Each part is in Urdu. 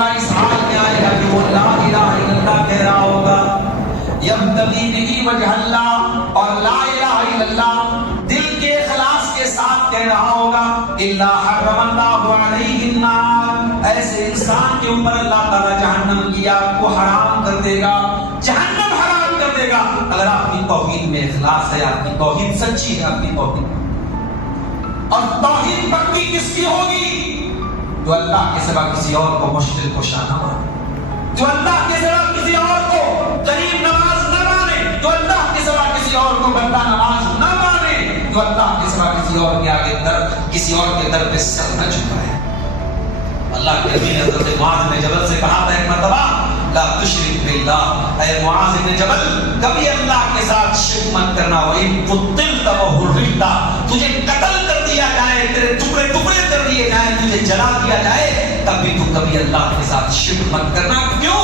اللہ اس حال میں آئے گا کہ وہ لا الہ الا اللہ کہہ رہا ہوگا، یبتغی بہ وجہ اللہ، اور لا الہ الا اللہ دل کے اخلاص کے ساتھ کہہ رہا ہوگا، الا حرم اللہ علیہ النار، ایسے انسان کے اوپر اللہ تعالیٰ جہنم کی آگ کو حرام کر دے گا، جہنم حرام کر دے گا۔ اگر آپ کی توحید میں اخلاص ہے، آپ کی توحید سچی ہے، آپ کی توحید، اور توحید پکی کس کی ہوگی؟ جو اللہ کے سوا کسی اور کو مشرک و شاہ نہ مانے، جو اللہ کے سوا کسی اور کو قریب نواز نہ مانے، جو اللہ کے سوا کسی اور کو بندہ نواز نہ مانے، جو اللہ کے سوا کسی اور کے آگے کسی اور کے در پہ سر نہ جھکائے۔ اللہ کے نبی نے حضرت معاذ بن جبل سے کہا تھا ایک مرتبہ، لا تشرک باللہ، اے معاذ بن جبل کبھی اللہ کے ساتھ شرک مت کرنا، وَإِن قُتِلْتَ وَحُرِّقْتَ، تجھے قتل کر دیا جائے، تیرے ٹکڑے ٹکڑے کر دیے جائیں، تجھے جلا دیا جائے، تب بھی تو کبھی اللہ کے ساتھ شرک مت کرنا۔ کیوں؟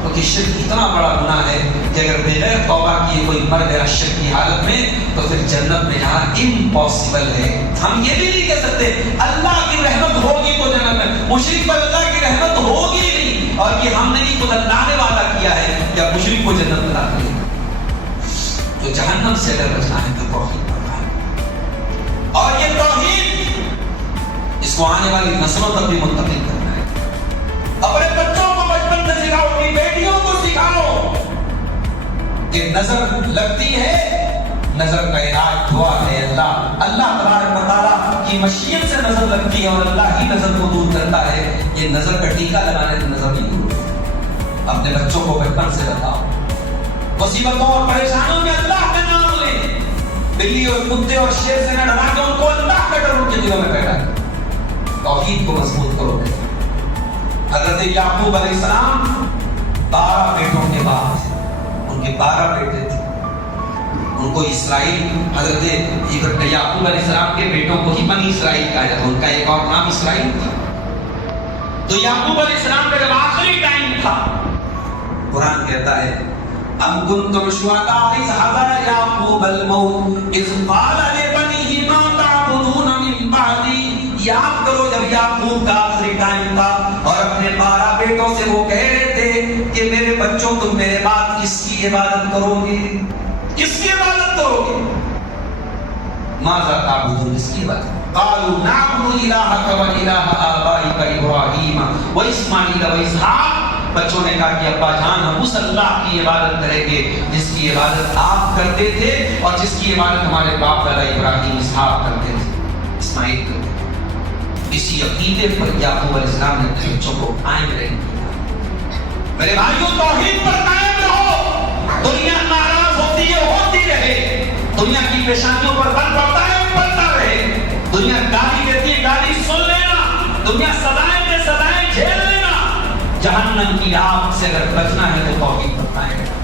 کیونکہ شرک اتنا بڑا گناہ ہے کہ اگر بغیر توبہ کیے کوئی مر گیا شرک کی حالت میں تو پھر جنت میں جانا امپاسبل ہے۔ ہم یہ بھی نہیں کہہ سکتے اللہ کی رحمت ہوگی تو جنت میں، مشرک پر اللہ کی رحمت ہوگی نہیں، اور یہ ہم نے بھی خود اللہ نے وعدہ کیا ہے کہ مشرک کو جنت میں داخل کرے گا۔ تو جہنم سے اگر بچنا ہے تو توحید پڑھنا ہے، اور یہ توحید اس کو آنے والی نسلوں تک بھی منتقل کرنا ہے۔ اپنے بچوں کو بچپن سے سکھاؤ، اپنی بیٹیوں کو سکھاؤ کہ نظر لگتی ہے، نظر کا علاج دعا ہے، اللہ تبارک و تعالیٰ کی مشیت سے نظر لگتی ہے، اور اللہ ہی نظر کو دور کرتا ہے۔ یہ نظر کا ٹیکا لگانے سے نظر نہیں دور ہوتی۔ اپنے بچوں کو بچپن سے بتاؤ، مصیبتوں اور پریشانیوں میں اللہ کا نام لیں، بلی اور کتے اور شیر سے نہ ڈرا کے ان کو اللہ کا ڈر ان کے دلوں میں پیدا کرو، توحید کو مضبوط کرو۔ حضرت یعقوب علیہ السلام 12 بیٹوں کے بعد، ان کے 12 بیٹے تھے، ان کو اسرائیل، حضرت یعقوب علیہ السلام کے بیٹوں کو ہی بنی اسرائیل کہا جاتا، ان کا ایک اور نام اسرائیل تھا۔ تو یعقوب علیہ السلام کا جب آخری ٹائم تھا، قرآن کہتا ہے ام کنتم شہداء اذ حضر یعقوب الموت اذ قال لبنیہ ما تعبدون من بعدی، یاد کرو جب یعقوب کا آخری ٹائم تھا اور اپنے 12 بیٹوں سے وہ کہہ رہے تھے کہ میرے بچوں تم میرے بعد کس کی عبادت کرو گے، کس کی عبادت کرو گے؟ ماذا تعبدون، کس کی عبادت؟ قالوا نعبد الہک و الہ آبائک ابراہیم و اسماعیل و اسحاق، بچوں نے کہا کہ ابا جان ہم اس اللہ کی عبادت کریں گے جس کی عبادت آپ کرتے تھے اور جس کی عبادت ہمارے باپ دادا ابراہیم اسحاق کرتے تھے، اسماعیل کرتے تھے۔ اسی عقیدے پر یعقوب علیہ السلام نے اپنے بچوں کو قائم رہنے دیا۔ میرے بھائیوں توحید پر قائم رہو، دنیا ناراض ہوتی ہے ہوتی رہے، دنیا کی پیشانیوں پر بن پڑتا ہے پڑتا رہے، دنیا گالی دیتی ہے گالی سن لینا، دنیا سزائیں دے سزائیں جھیل لینا، جہنم کی آگ سے اگر بچنا ہے تو توحید پر قائم رہنا۔